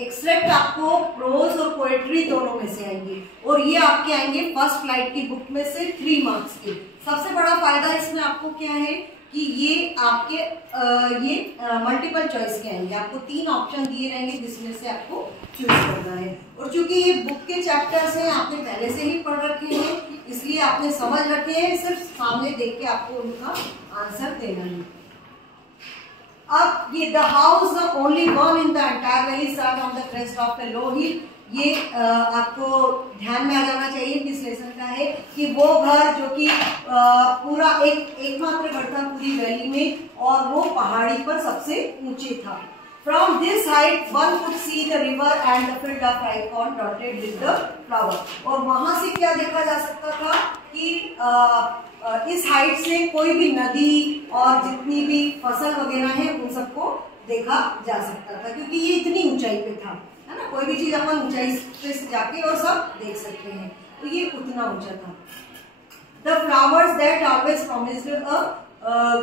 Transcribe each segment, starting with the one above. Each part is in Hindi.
एक्सट्रैक्ट आपको प्रोज और पोएट्री दोनों में से आएंगे, और ये आपके आएंगे फर्स्ट फ्लाइट की बुक में से 3 मार्क्स के। सबसे बड़ा फायदा इसमें आपको क्या है कि ये आपके मल्टीपल चॉइस के आएंगे। आपको 3 ऑप्शन दिए रहेंगे जिसमें से आपको चूज करना है। और चूंकि ये बुक के चैप्टर्स हैं, आपने पहले से ही पढ़ रखे हैं, इसलिए आपने समझ रखे हैं, सिर्फ सामने देख के आपको उनका आंसर देना है। अब ये the house the only one in the entire valley sat on the crest of the low hill, ये आपको ध्यान में आ जाना चाहिए किस लेसन का है कि वो घर जो कि पूरा एकमात्र घर था पूरी वैली में, और वो पहाड़ी पर सबसे ऊंचे था। From this height one could see the river and the field of icon dotted with the flower। और वहां से क्या देखा जा सकता था कि इस हाइट से कोई भी नदी और जितनी भी फसल वगैरह है उन सबको देखा जा सकता था, क्योंकि ये इतनी ऊंचाई पे था, है ना। कोई भी चीज अपन ऊंचाई पे जाके और सब देख सकते हैं, तो ये उतना ऊंचा था। The flowers that always promised a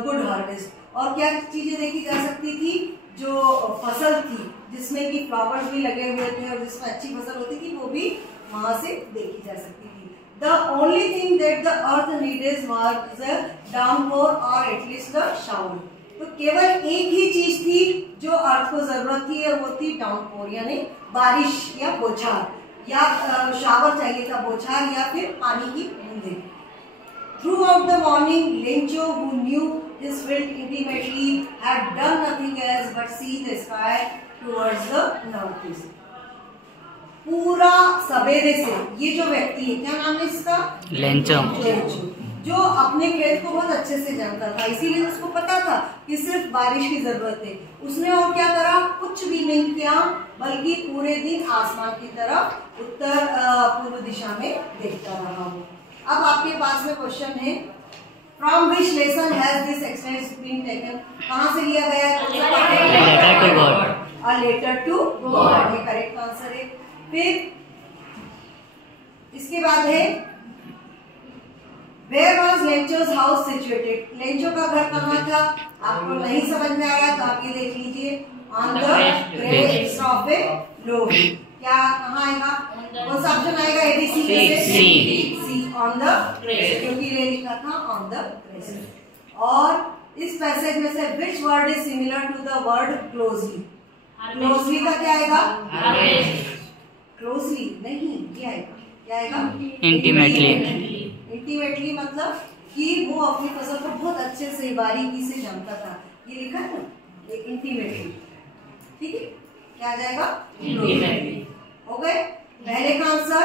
good harvest। और क्या चीजें देखी जा सकती थी, जो फसल थी जिसमें कि फ्लावर्स भी लगे हुए थे और जिसमें अच्छी फसल होती थी, वो भी वहां से देखी जा सकती थी। The only thing that the earth needed was a downpour or at least a shower। तो केवल एक ही चीज थी जो अर्थ को जरूरत थी, और वो थी डाउनपोर, यानी बारिश या बौछार, या शावर चाहिए था, बौछार या फिर पानी की बूंदें। Throughout the morning, Lencho, who knew his field intimately, had done nothing else but see the sky towards the northeast। पूरा सवेरे से ये जो व्यक्ति है, क्या नाम है इसका, लेंचो, जो अपने खेत को बहुत अच्छे से जानता था, इसीलिए उसको पता था कि सिर्फ बारिश की जरूरत है। उसने और क्या करा, कुछ भी नहीं किया, बल्कि पूरे दिन आसमान की तरफ उत्तर पूर्व दिशा में देखता रहा। अब आपके पास में क्वेश्चन है, from which lesson has this exercise been taken. कहां से लिया गया है, letter to God, a letter to God, ये करेक्ट आंसर है। फिर इसके बाद है, where was Lencho's house situated. Lencho का घर कहाँ था, आपको नहीं समझ में आया तो आप ये देख लीजिए, ऑन द क्रेस्ट ऑफ ए लो हिल। क्या कहाँ आएगा, कौन सा ऑप्शन आएगा, एबीसी में से सी, ऑन द क्रेस्ट, क्योंकि ये लिखा था ऑन द क्रेस्ट। और इस पैसेज में से which word is similar to the word closely. Closely का क्या आएगा, क्लोजली नहीं, ये आएगा, क्या आएगा, इंटीमेटली। इंटीमेटली मतलब कि वो अपनी फसल को बहुत अच्छे से बारीकी से जानता था, ये लिखा है ना, ये इंटीमेटली। ठीक है, क्या आ जाएगा, इंटीमेटली। हो गए पहले का आंसर,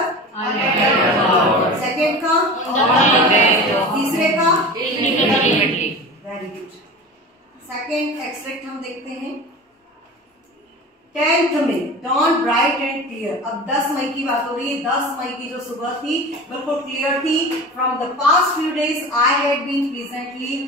सेकेंड का, तीसरे का, वेरी गुड। सेकेंड एक्सट्रैक्ट हम देखते हैं, 10th में डॉन ब्राइट एंड क्लियर। अब 10 मई की बात हो रही है। 10 मई की जो सुबह थी बिल्कुल क्लियर थी। From the past few days I had been pleasantly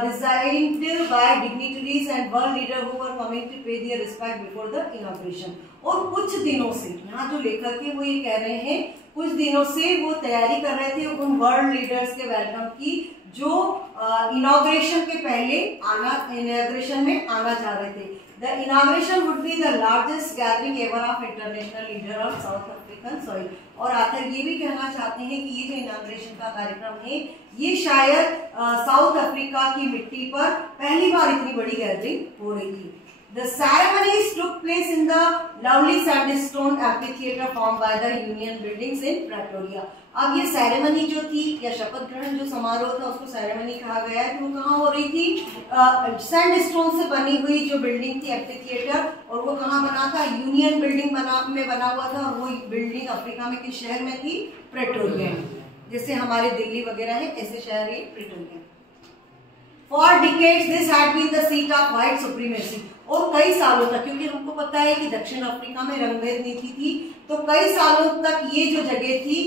visited by dignitaries and world leaders who were coming to pay their respect before the inauguration। और कुछ दिनों से, यहाँ जो लेखक है वो ये कह रहे हैं, कुछ दिनों से वो तैयारी कर रहे थे उन वर्ल्ड लीडर्स के वेलकम की जो इनॉग्रेशन के पहले इनॉग्रेशन में आना चाह रहे थे। The inauguration would be the largest gathering ever of international leader of South African soil। और आखिर ये भी कहना चाहते हैं कि ये जो इनॉग्रेशन का कार्यक्रम है, ये शायद साउथ अफ्रीका की मिट्टी पर पहली बार इतनी बड़ी गैदरिंग हो रही थी। The ceremonies took place in the lovely sandstone amphitheater formed by the Union Buildings in Pretoria। अब ये सेरेमनी जो थी या शपथ ग्रहण जो समारोह था उसको सेरेमनी कहा गया है। तो वो कहाँ हो रही थी, सैंडस्टोन से बनी हुई जो बिल्डिंग थी एम्फीथिएटर, और वो कहाँ बना था, यूनियन बिल्डिंग में बना हुआ था। और वो बिल्डिंग अफ्रीका में किस शहर में थी, प्रेटोरिया। जैसे हमारे दिल्ली वगैरह है ऐसे शहर है Pretoria. For decades this had been the seat of white supremacy। और कई सालों तक, क्योंकि हमको पता है कि दक्षिण अफ्रीका में रंगभेद नीति थी, तो कई सालों तक ये जो जगह थी,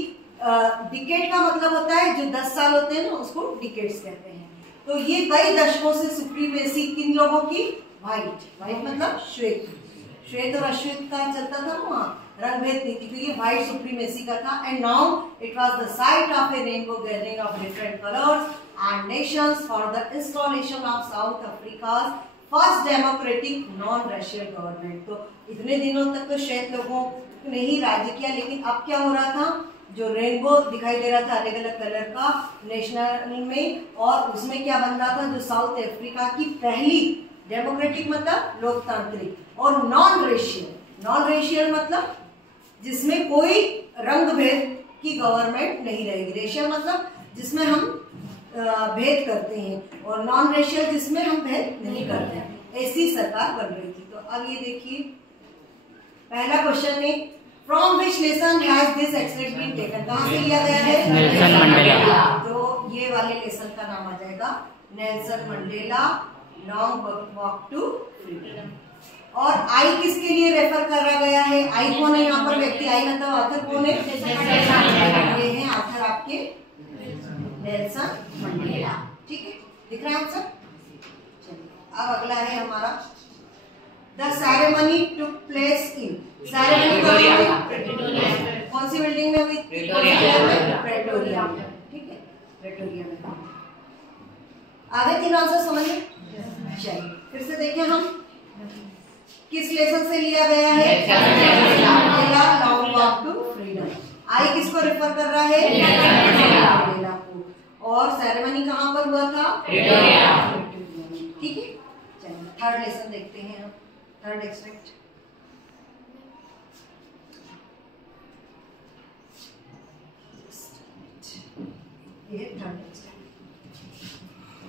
डिकेड का मतलब होता है जो 10 साल होते हैं ना, उसको डिकेड्स कहते हैं। तो ये कई दशकों से सुप्रीमेसी किन लोगों की, व्हाइट मतलब श्वेत, श्वेत और अश्वेत का चलता था ना वहाँ, रंगभेद नीति, तो ये व्हाइट सुप्रीमेसी का था। And now it was the site of A rainbow gathering of different colours and nations for the installation of South Africa's first democratic non racial government. तो इतने दिनों तक तो शायद लोगों ने ही राज्य किया, लेकिन अब क्या हो रहा था, जो रेनबो दिखाई दे रहा था अलग अलग कलर का नेशनल में, और उसमें क्या बन रहा था, जो साउथ अफ्रीका की पहली डेमोक्रेटिक मतलब लोकतांत्रिक और नॉन रेशियल मतलब जिसमें कोई रंग भेद की गवर्नमेंट नहीं रहेगी। रेशियल मतलब जिसमें हम भेद करते हैं, और नॉन रेशियल जिसमें हम भेद नहीं करते हैं, ऐसी सरकार बन रही थी। तो अब ये देखिए पहला क्वेश्चन है, from which lesson has this extract been taken, कहां से लिया गया है, नेल्सन मंडेला। तो ये वाले लेसन का नाम आ जाएगा Nelson Mandela long walk to freedom. और आई किसके लिए रेफर करा गया है, आई कौन है यहाँ पर व्यक्ति, आई मतलब आथर कौन है, ये है आथर आपके नेल्सन मंडेला। ठीक है, दिख रहा है आंसर। अब अगला है हमारा, the ceremony took place in, कौन सी बिल्डिंग में हुई, प्रेटोरिया में। ठीक है, प्रेटोरिया में। आगे तीन आंसर समझ में, चलिए फिर से देखें हम किस लेसन से लिया गया है, लॉन्ग वॉक टू फ्रीडम। आई किसको रेफर कर रहा है, मंडेला को, और सेरेमनी कहाँ पर हुआ था, ठीक है। चलिए थर्ड लेसन देखते हैं हम, third extract.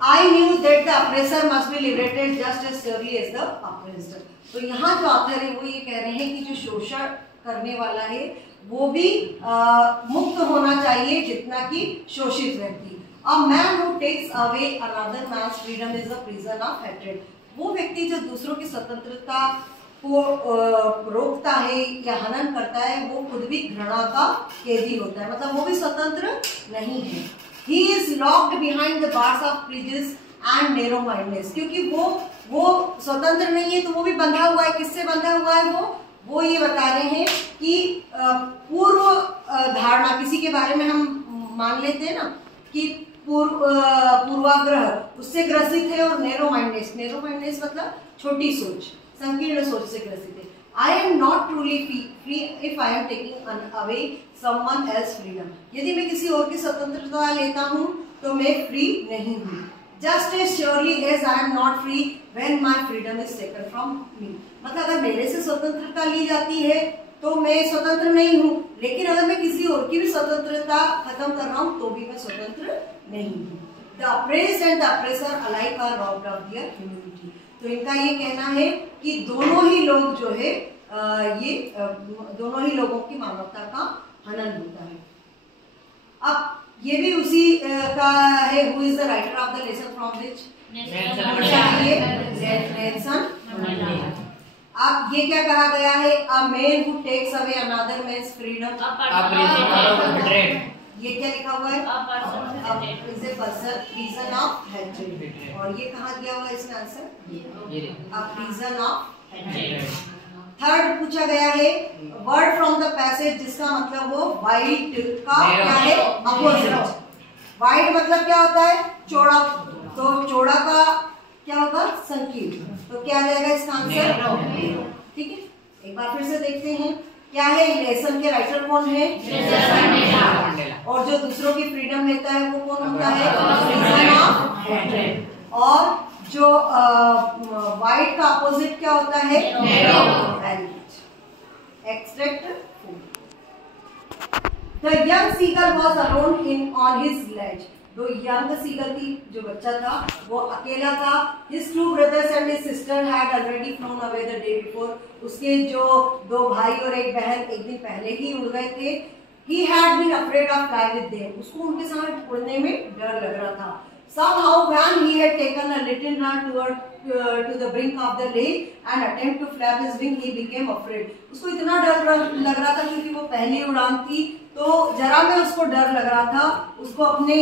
I knew that the oppressor must be liberated just as surely as the oppressed। तो यहाँ जो ऑथर है वो ये कह रहे हैं कि जो शोषण करने वाला है वो भी मुक्त होना चाहिए जितना कि शोषित व्यक्ति। A man who takes away another man's freedom is a prisoner of hatred। वो व्यक्ति जो दूसरों की स्वतंत्रता को रोकता है या हनन करता है वो खुद भी घृणा का कैदी होता है, मतलब वो भी स्वतंत्र नहीं है। He is locked behind the bars of prejudice and narrow mindedness। क्योंकि वो स्वतंत्र नहीं है तो वो भी बंधा हुआ है। किससे बंधा हुआ है वो ये बता रहे हैं कि पूर्व धारणा किसी के बारे में हम मान लेते हैं ना कि पूर्वाग्रह उससे ग्रसित है, और नैरो माइंडनेस मतलब छोटी सोच, संकीर्ण सोच से ग्रसित है। I am not truly free if I am taking away someone else freedom। यदि मैं किसी और की स्वतंत्रता लेता हूँ तो मैं फ्री नहीं हूँ। Just as surely as I am not free when my freedom is taken from me। मतलब अगर मेरे से स्वतंत्रता ली जाती है तो मैं स्वतंत्र नहीं हूँ, लेकिन अगर मैं किसी और की भी स्वतंत्रता खत्म कर रहा हूँ तो भी मैं स्वतंत्र नहीं हूँ। The oppressed and the oppressor alike are robbed of their humanity। तो इनका ये कहना है कि दोनों ही लोग जो है दोनों ही लोगों की मानवता का हनन होता है। अब ये भी उसी का है, who is the writer of the lesson from which, Nelson Mandela. अब ये क्या कहा गया है, a man who takes away another man's freedom, ये क्या लिखा हुआ है, is a person prison of hatred. और ये कहाँ दिया हुआ है इसका answer, a prison of hatred. Third पूछा गया है, वर्ड फ्रॉम द पैसेज जिसका मतलब वो वाइट का क्या है, अपोजिट। वाइट मतलब क्या होता है, चौड़ा, तो चौड़ा का क्या होगा, संकीर्ण। तो क्या आ जाएगा इसका आंसर, ठीक है। एक बार फिर से देखते हैं क्या है, लेसन के राइटर कौन है, और जो दूसरों की फ्रीडम लेता है वो कौन होता है, प्रिजन ऑफ हेट्रेड। और जो वाइट का अपोजिट क्या होता है, extract. The young seagull was alone in on his sledge. जो यंग सीगर थी, जो बच्चा था वो अकेला था। His two brothers and his sister had already flown away the day before. उसके जो दो भाई और एक बहन एक दिन पहले ही उड़ गए थे। He had been afraid of flying with them। उसको उनके साथ उड़ने में डर लग रहा था। Somehow when he had taken a little run toward to the brink of the lake and attempt to flap his wing, he became afraid। उसको इतना डर लग रहा था क्योंकि वो पहली उड़ान थी, तो जरा में उसको डर लग रहा था। उसको अपने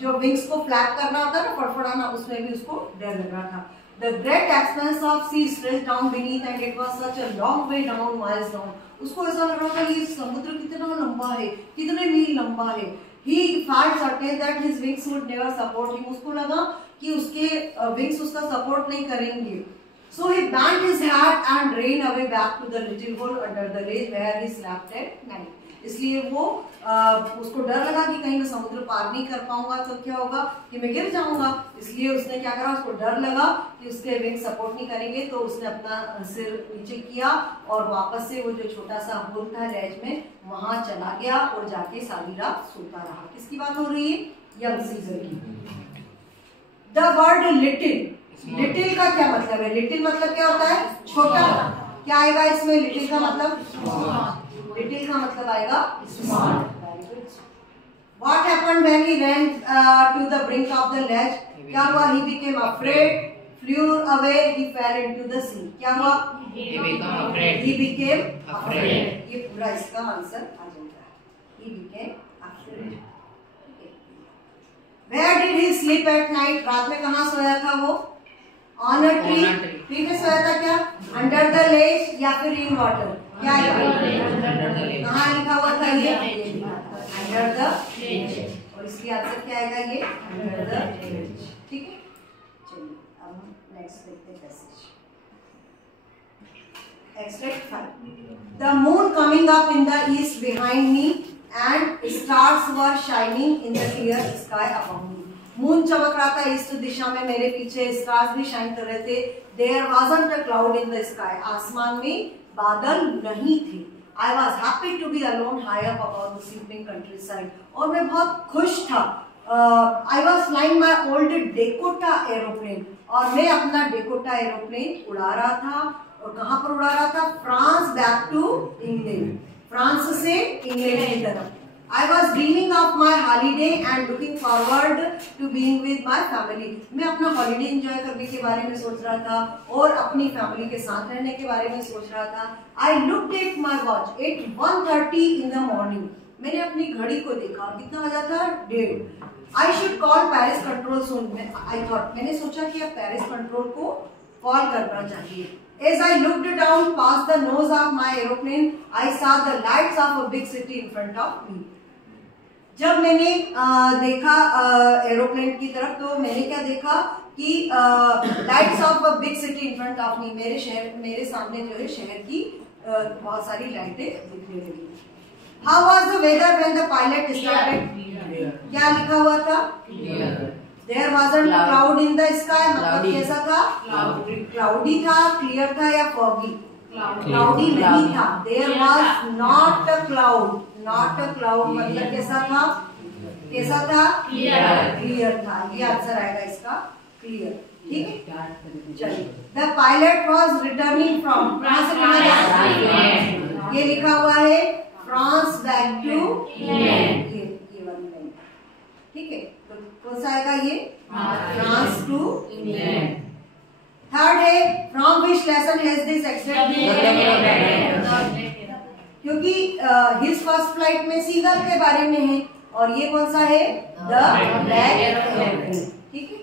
जो विंग्स को फ्लैप करना होता है ना, फड़फड़ाना, उसमें भी उसको डर लग रहा था। The great expanse of sea stretched down beneath and it was such a long way down, miles down। उसको ऐसा लग रहा था ये समुद्र कितना लंबा है, कितने मील लंबा है। He felt certain that his wings would never support him। उसको लगा कि उसके विंग्स उसका सपोर्ट नहीं करेंगे। So he bent his head and ran away back to the little hole under the ledge where he slept at night. इसलिए वो उसको डर लगा कि कहीं मैं समुद्र पार नहीं कर पाऊंगा तो क्या होगा कि मैं गिर जाऊंगा, इसलिए उसने क्या करा, उसको डर लगा कि उसके विंग सपोर्ट नहीं करेंगे, तो उसने अपना सिर नीचे किया और वापस से वो जो छोटा सा होल था लेज में वहां चला गया और जाके सारी रात सोता रहा। किसकी बात हो रही है? यंग सीजर की। द वर्ड लिटिल, लिटिल का क्या मतलब है? लिटिल मतलब क्या होता है? छोटा। क्या आएगा इसमें लिटिल का मतलब? लिटिल का मतलब आएगा small. Very good. What happened when he ran to the brink of the ledge? क्या हुआ? He became afraid, flew away, he fell into the sea. क्या हुआ? He became afraid. ये पूरा इसका आंसर आ जाता है। He became afraid. Where did he sleep at night? रात में कहाँ सोया था वो? On a tree। ट्री पे सोया था क्या? Under the ledge या फिर in water? क्या है? कहाँ लिखा हुआ था ये? Under the ledge। और इसकी आंसर क्या आएगा ये? Under the ledge। ठीक है, चलिए अब हम नेक्स्ट देखते हैं passage. Extract 5। The moon coming up in the east behind me and stars were shining in the clear sky above me। Moon चमक रहा था ईस्ट दिशा में मेरे पीछे, स्टार्स भी शाइन कर रहे थे। There wasn't a cloud in the sky। आसमान में बादल नहीं थे। I was happy to be alone high up above the sleeping countryside। और मैं बहुत खुश था। I was flying my old Dakota aeroplane। और मैं अपना डेकोटा एरोप्लेन उड़ा रहा था। और कहाँ पर उड़ा रहा था? France back to England. France से इंग्लैंड की तरफ। I was dreaming of my holiday and looking forward to being with my family। मैं अपना हॉलीडे एंजॉय करने के बारे में सोच रहा था और अपनी फैमिली के साथ रहने के बारे में सोच रहा था। I looked at my watch at 1:30 in the morning। मैंने अपनी घड़ी को देखा, कितना बजा था? 1:30। I should call Paris control soon। I thought, मैंने सोचा कि अब पेरिस कंट्रोल को कॉल करना चाहिए। As I looked down past the nose of my aeroplane, I saw the lights of a big city in front of me। जब मैंने देखा एरोप्लेन की तरफ तो मैंने क्या देखा कि lights of a big city in front of me. मेरे सामने जो है शहर की बहुत सारी लाइटें दिखने लगी। How was the weather when the pilot started? क्या लिखा हुआ था? There wasn't a cloud in the sky. मतलब कैसा था? क्लाउडी था, क्लियर था या फॉगी? क्लाउडी नहीं था। There was not a cloud. Not a cloud मतलब कैसा था? कैसा था? क्लियर था। ये आंसर आएगा इसका, क्लियर। ठीक है, चलिए। The pilot was returning from, कहां से कहां जा रहा है? ये लिखा हुआ है फ्रांस बैक टू इंग्लैंड। ये वाली लाइन, ठीक है। तो कौन सा आएगा ये? France to England. थर्ड है from which lesson has this extract been? क्योंकि हिज फर्स्ट फ्लाइट में सीगल के बारे में है और ये कौन सा है? The black aeroplane. ठीक है,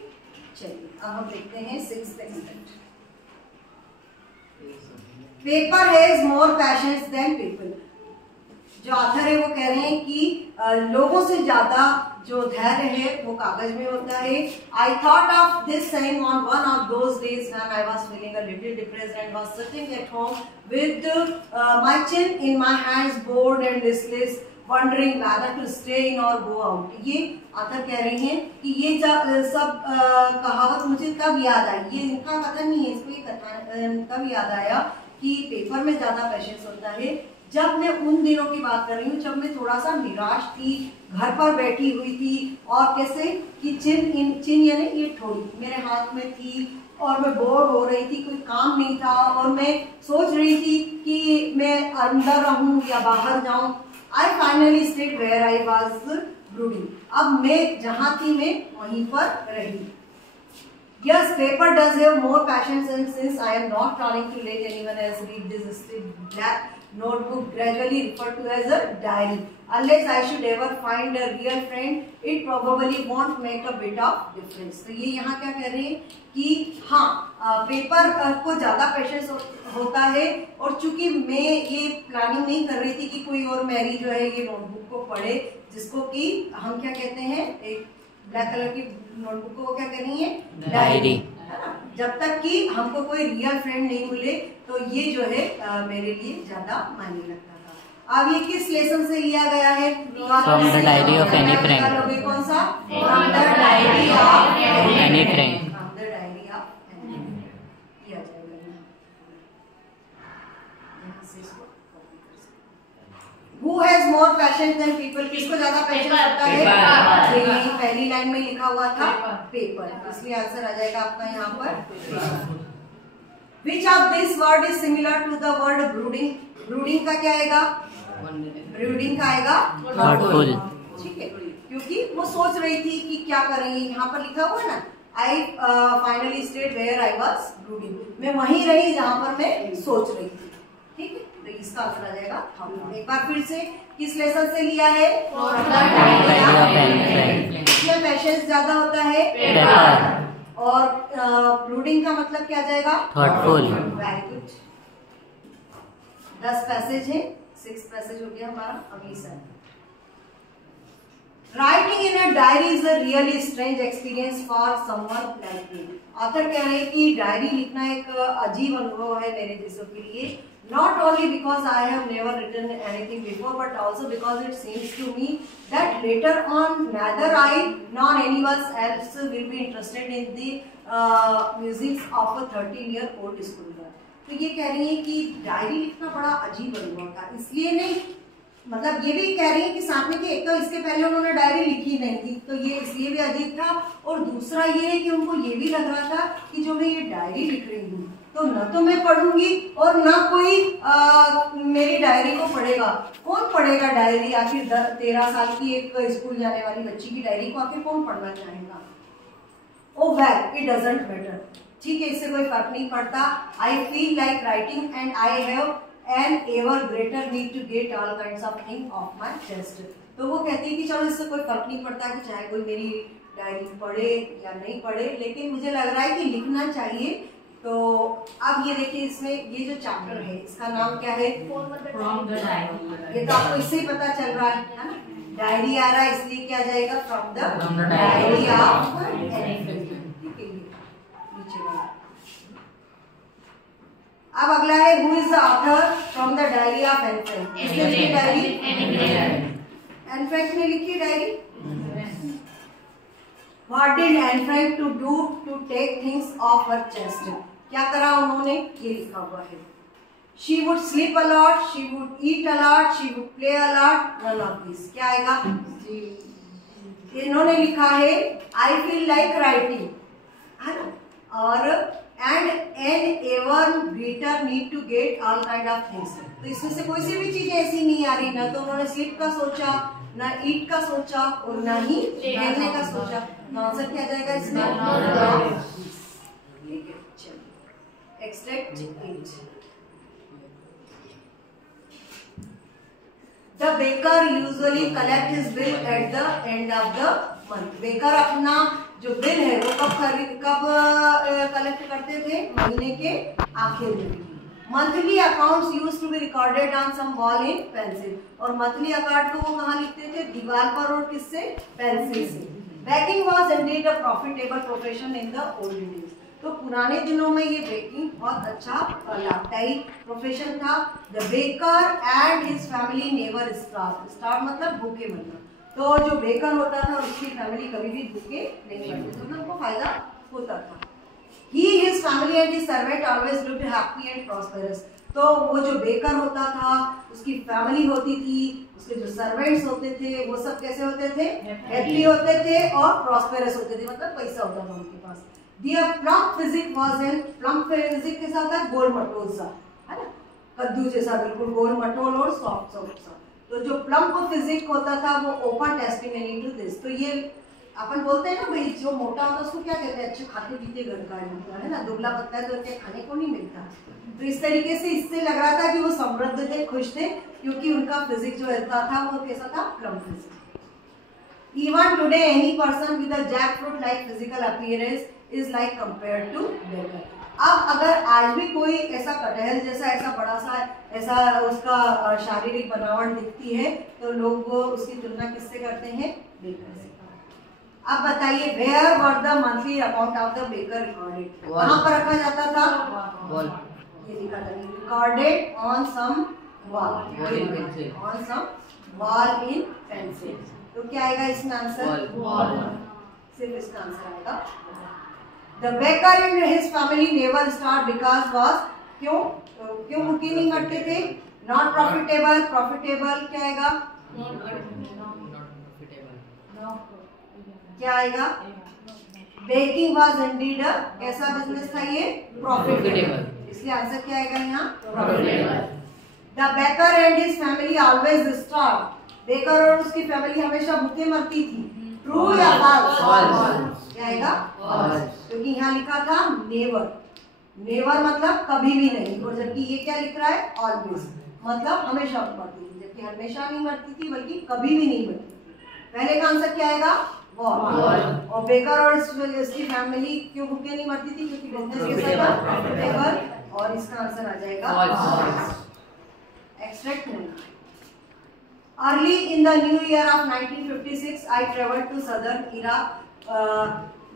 चलिए अब हम देखते हैं 6th extract. Paper has more patience than people. जो ऑथर है वो कह रहे हैं कि लोगों से ज्यादा जो धैर्य है वो कागज में होता है। I thought of this saying on one of those days when I was feeling a little depressed and was sitting at home with my chin in my hands, bored and restless, wondering whether to stay in or go out। ये ऑथर कह रहे हैं कि ये सब कहावत मुझे कब याद आई। ये इनका कथन नहीं है, इसको ये कथन कब याद आया कि पेपर में ज्यादा पेशेंस होता है। जब मैं उन दिनों की बात कर रही हूँ जब मैं थोड़ा सा निराश थी, घर पर बैठी हुई थी और कैसे कि चिन यानी ये ठोड़ी मेरे हाथ में थी और मैं बोर हो रही थी, कोई काम नहीं था और मैं सोच रही थी कि मैं अंदर रहूं या बाहर जाऊं। I finally stayed where I was brooding. अब मैं जहां थी मैं वहीं पर रही। Yes, paper does have more passions, and since I am not trying to let anyone else read this black notebook, gradually referred to as a diary, unless I should ever find a real friend, it probably won't make a bit of difference। तो ये यहाँ क्या कह रहे हैं कि हाँ, पेपर को ज्यादा पेशेंस होता है और चूंकि मैं ये प्लानिंग नहीं कर रही थी कि कोई और मेरी जो है ये नोटबुक को पढ़े, जिसको कि हम क्या कहते हैं, एक ब्लैक कलर की नोटबुक को क्या करनी है? डायरी। है ना? जब तक कि हमको कोई रियल फ्रेंड नहीं मिले तो ये जो है मेरे लिए ज्यादा मायने रखता था। अब ये किस लेसन से लिया गया है? From the diary of any friend. कौन सा? From the diary of any friend. From the diary of any friend किया जाएगा। Who has more passion than people? किसको ज्यादा पैशन होता है? यही पहली लाइन में लिखा हुआ था पेपर, इसलिए आंसर आ जाएगा आपका यहाँ पर। Which of this word is similar to the word brooding? Brooding का क्या आएगा? ब्रूडिंग का आएगा थॉटफुल। ठीक है, क्योंकि वो सोच रही थी कि क्या करेंगे। यहाँ पर लिखा हुआ है ना, I finally stayed where I was brooding, मैं वहीं रही जहाँ पर मैं सोच रही थी। ठीक है, तो इसका आंसर आ जाएगा थॉटफुल। एक बार फिर से किस लेसन से लिया है? इसमें पेशेंस ज्यादा होता है पेपर, और ब्रूडिंग का मतलब क्या आ जाएगा? थॉटफुल। Very good. 10 पैसेज है, 6 पैसेज हो गया हमारा। अगली side, writing in a diary is a really strange experience for someone like me. Author कह रहे हैं कि डायरी लिखना एक अजीब अनुभव है मेरे जैसों के लिए। Not only because I have never written anything before, but also because it seems to me that later on neither I nor anyone else will be interested in the music of a 13-year-old school girl. तो ये कह रही है कि डायरी लिखना बड़ा अजीब अनुभव था, इसलिए नहीं, मतलब ये भी कह रही है कि सामने के एक तो इसके पहले उन्होंने डायरी लिखी नहीं थी तो ये इसलिए भी अजीब था, और दूसरा ये है कि उनको ये भी लग रहा था कि जो मैं ये डायरी लिख रही हूँ तो न तो मैं पढ़ूंगी और ना कोई मेरी डायरी को पढ़ेगा। कौन पढ़ेगा डायरी? आखिर 13 साल की एक स्कूल जाने वाली बच्ची की डायरी को आखिर कौन पढ़ना चाहेगा? Oh well, it doesn't matter. ठीक है, इससे कोई फर्क नहीं पड़ता। I feel like writing and I have an ever greater need to get all kinds of thing of my chest. तो वो कहती है कि चलो इससे कोई फर्क नहीं पड़ता कि चाहे कोई मेरी डायरी पढ़े या नहीं पढ़े, लेकिन मुझे लग रहा है कि लिखना चाहिए। तो अब ये देखिए, इसमें ये जो चैप्टर है इसका नाम क्या है? From the diary. ये तो आपको इससे ही पता चल रहा है ना, डायरी आ रहा है इसलिए क्या जाएगा? From the diary of any friend. ठीक है, नीचे वाला। अब अगला है, who is the author from the diary of any friend? किसने लिखी डायरी? एनी फ्रेंड ने लिखी diary. What did Anne Frank to do to take things off her chest? क्या करा उन्होंने? ये लिखा हुआ है। She would sleep a lot, she would eat a lot, she would play a lot. None of this. क्या आएगा? इन्होंने लिखा है I feel like writing, है ना? और and an ever greater need to get all kind of things. तो इसमें से कोई सी भी चीज ऐसी नहीं आ रही, ना तो उन्होंने स्लीप का सोचा, ना ईट का सोचा, और ना ही पहनने का सोचा। आंसर क्या जाएगा इसमें? Extract it. The baker usually collect his bill at the end of the month. Baker अपना जो बिल है वो कब कलेक्ट करते थे? महीने के आखिर में। Monthly accounts used to be recorded on some wall in pencil, और मंथली अकाउंट को वो कहाँ लिखते थे? दीवार पर, और किससे? पेंसिल से। Baking was indeed a profitable profession in the old days. तो पुराने दिनों में ये बेकिंग बहुत अच्छा लाभदायी प्रोफेशन था। The baker and his family never starve. Starve मतलब भूखे मरना। तो जो बेकर होता था उसकी फैमिली कभी भी भूखे नहीं मरती, तो उनको फायदा होता था। He, his family and his servant always looked happy and prosperous. तो वो जो बेकर होता था, उसकी फैमिली होती थी, उसके जो सर्वेंट्स होते थे, वो सब कैसे होते थे? हैप्पी होते थे और प्रॉस्पेरस होते थे, मतलब पैसा होता था उनके पास। Their plump physique was in plump physique कैसा होता है? गोल मटोल सा, है ना, कद्दू जैसा बिल्कुल गोल मटोल और सॉफ्ट सा। तो जो प्लम्प फिजिक होता था वो ओपन टेस्टिमनी टू दिस। तो ये अपन बोलते हैं ना भाई, जो मोटा होता है उसको क्या कहते हैं? अच्छे खाते पीते घर का है ना, दुबला पतला है तो क्या खाने को नहीं मिलता। तो इस तरीके से इससे लग रहा था कि वो समृद्ध थे, खुश थे, क्योंकि उनका फिजिक जो रहता था वो कैसा था? Plump physique. Even today any person with a jackfruit like physical appearance is like compared to baker. अब अगर आज भी कोई ऐसा कटहल जैसा ऐसा बड़ा सा ऐसा उसका शारीरिक बनावट दिखती है तो लोग वो उसकी तुलना किससे करते हैं? बेकर से। अब बताइए where were the monthly account of the baker recorded, कहाँ पर रखा जाता था? वॉल। ये लिखा था recorded on some wall, on some wall in pencil. तो क्या आएगा इसमें आंसर? वॉल। सिर्फ इसका आंसर आएगा। The baker and his family never start because was, क्यों भूखे नहीं मरते थे? नॉट प्रॉफिटेबल, प्रॉफिटेबल क्या आएगा? क्या आएगा? बेकिंग वाज इंडीड अ कैसा बिजनेस था ये? प्रॉफिटेबल, इसलिए आंसर क्या आएगा यहाँ? Profitable. The baker and his family always starve, baker और उसकी फैमिली हमेशा भूखे मरती थी। ट्रू या फॉल्स? क्या आएगा? क्योंकि यहाँ लिखा था नेवर, नेवर मतलब कभी भी नहीं, और जबकि ये क्या लिख रहा है? ऑलवेज, मतलब हमेशा मरती थी, जबकि हमेशा नहीं मरती थी बल्कि कभी भी नहीं मरती थी। पहले का आंसर क्या आएगा? वॉल। और बेकर और इसकी फैमिली क्यों भूखे नहीं मरती थी? क्योंकि बिजनेस कैसा था? प्रॉफिटेबल, और इसका आंसर आ जाएगा एक्सट्रैक्ट नहीं। Early in the new year of 1956, I traveled to southern Iraq.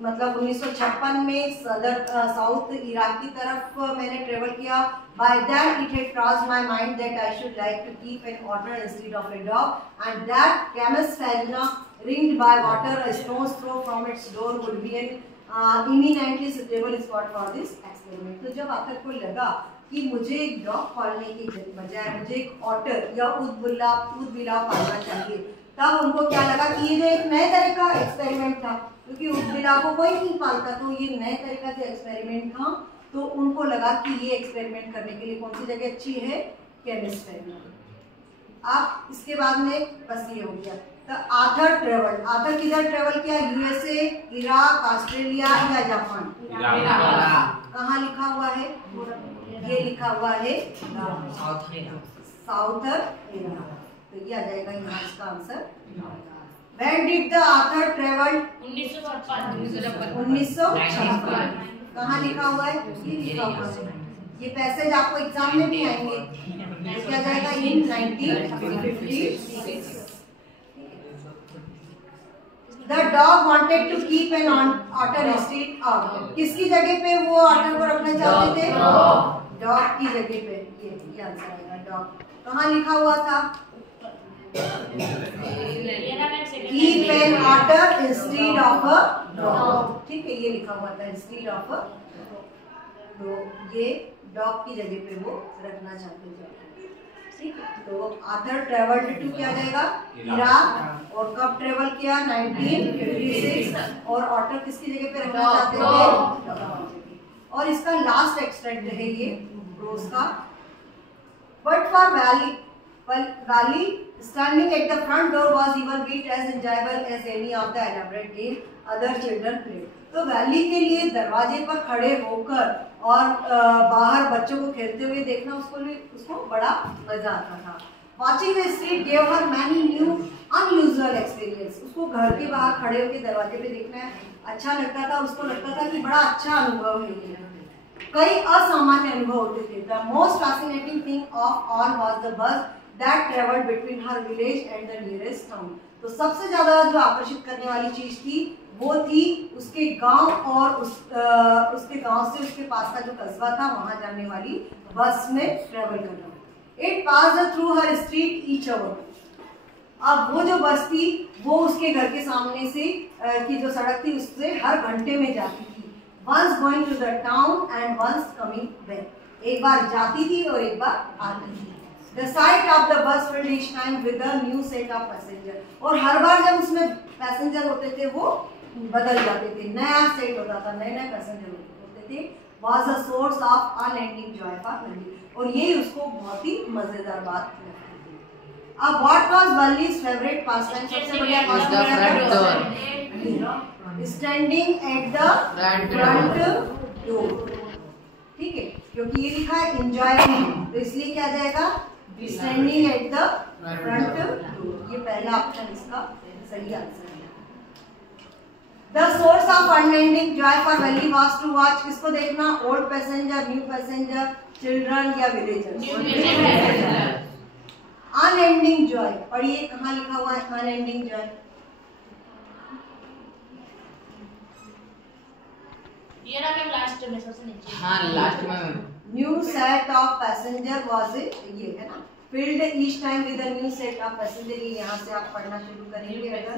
मतलब 1956 में साउथ इराक की तरफ मैंने ट्रेवल किया। By that it had crossed my mind that I should like to keep an otter instead of a dog, and that Camus fauna ringed by water a stone's throw from its door would be an eminently suitable spot for this experiment. तो जब आखिर को लगा कि मुझे एक डॉग पालने की बजाय मुझे एक ऑटर या ऊदबिलाव पालना चाहिए, तब उनको क्या लगा कि ये जो एक नए तरह का एक्सपेरिमेंट था, क्योंकि ऊदबिलाव को कोई नहीं पालता, तो ये नए तरह का एक्सपेरिमेंट था, तो उनको लगा कि ये एक्सपेरिमेंट करने के लिए कौन सी जगह अच्छी है? Chemist family. आप इसके बाद में बस ये हो गया। तो आर्थर ट्रेवल, आर्थर किधर ट्रेवल किया? यूएसए, इराक, ऑस्ट्रेलिया या जापान? कहाँ लिखा हुआ है? ये लिखा हुआ है साउथर इराक, तो ये आ जाएगा यहाँ इसका answer. When did the author travel? 1956। कहाँ लिखा हुआ है? ये लिखा हुआ है। ये पैसेज आपको एग्जाम में भी आएंगे। क्या जाएगा? इन 1956। The dog wanted to keep an otter instead of, किसकी जगह पे वो ऑटर को रखना चाहते थे? डॉग की जगह पे। ये आंसर आएगा डॉग। कहाँ लिखा हुआ था? Keep an otter instead of a dog, ठीक है, ये लिखा हुआ था instead of a, तो ये डॉग की जगह पे वो रखना चाहते थे, ठीक है। तो आर्थर ट्रेवल्ड टू क्या जाएगा? इराक, और कब ट्रेवल किया? 1956, और ऑटर किसकी जगह पे रखना चाहते थे? और इसका लास्ट एक्सट्रैक्ट है ये रोज का। But for valley standing at the front door was even bit as enjoyable as any of the elaborate game other children played. तो वैली के लिए दरवाजे पर खड़े होकर और बाहर बच्चों को खेलते हुए देखना उसको बड़ा मजा आता था। Watching the street gave her many new unusual experience. उसको घर के बाहर खड़े होकर दरवाजे पे देखना अच्छा लगता था, उसको लगता था कि बड़ा अच्छा अनुभव है ये। कई असामान्य अनुभव होते थे। The most fascinating thing of all was the bus that traveled between her village and the nearest town. तो सबसे ज्यादा जो आकर्षित करने वाली चीज थी वो थी उसके गांव और उसके गांव से उसके पास का जो कस्बा था वहां जाने वाली बस में ट्रेवल करना। It passed through her street each hour. अब वो जो बस थी वो उसके घर के सामने से की जो सड़क थी उससे हर घंटे में जाती थी। Once going to the town and once coming back. एक बार जाती थी और एक बार आती थी। The sight of the bus filled each time with a new set of passenger. और हर बार जब उसमें पैसेंजर होते थे वो बदल जाते थे, नया सेट होता था, नए नए पैसेंजर होते थे। Was a source of unending joy for Valli. और ये उसको बहुत ही मजेदार बात लगती थी। अब what was Valli's favorite pastime? सबसे बढ़िया pastime standing at the front door, ठीक है, क्योंकि ये लिखा है एंजॉयमेंट, तो इसलिए क्या जाएगा? Standing at the front door. ये पहला ऑप्शन इसका सही आंसर है। The source of unending joy for Valli was to watch, किसको देखना? Old passenger, new passenger, children या विलेजर्स? अनएंडिंग जॉय पढ़िए, कहाँ लिखा हुआ है अनएंडिंग जॉय? ये ना मैम लास्ट में सबसे नीचे। हाँ लास्ट में new set of passenger was ये है ना, field each time with a new set of passenger. ये यहाँ से आप पढ़ना शुरू करेंगे अगर,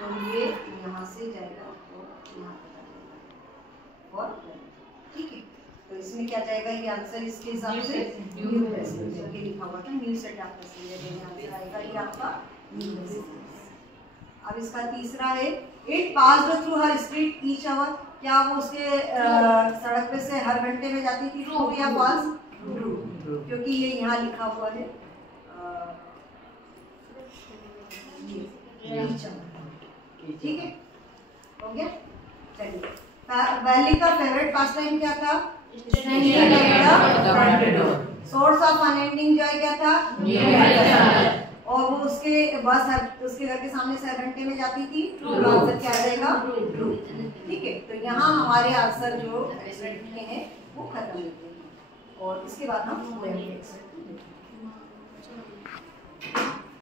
तो ये यहाँ से जाएगा और यहाँ पर जाएगा और ठीक है। तो इसमें क्या जाएगा, ये आंसर इसके हिसाब से न्यू पैसेंजर के लिखा हुआ था, न्यू सेट ऑफ पैसेंजर ये आंसर आएगा, ये आपका न्यू पैसेंजर। अब इसका तीसरा है, it passed through her street each hour. क्या वो उसके सड़क पे से हर घंटे में जाती थी? ट्रू या फॉल्स? ट्रू, क्योंकि ये यहाँ लिखा हुआ है ईच आवर। ठीक है, हो गया। चलिए, वैली का फेवरेट पास टाइम क्या था? सोर्स ऑफ अनएंडिंग जॉय क्या था? और वो उसके बस उसके घर के सामने से घंटे में जाती थी। आंसर क्या आ जाएगा? ट्रू। ठीक है, तो यहाँ हमारे आंसर जो लिखे हैं वो खत्म होते हैं और इसके बाद हम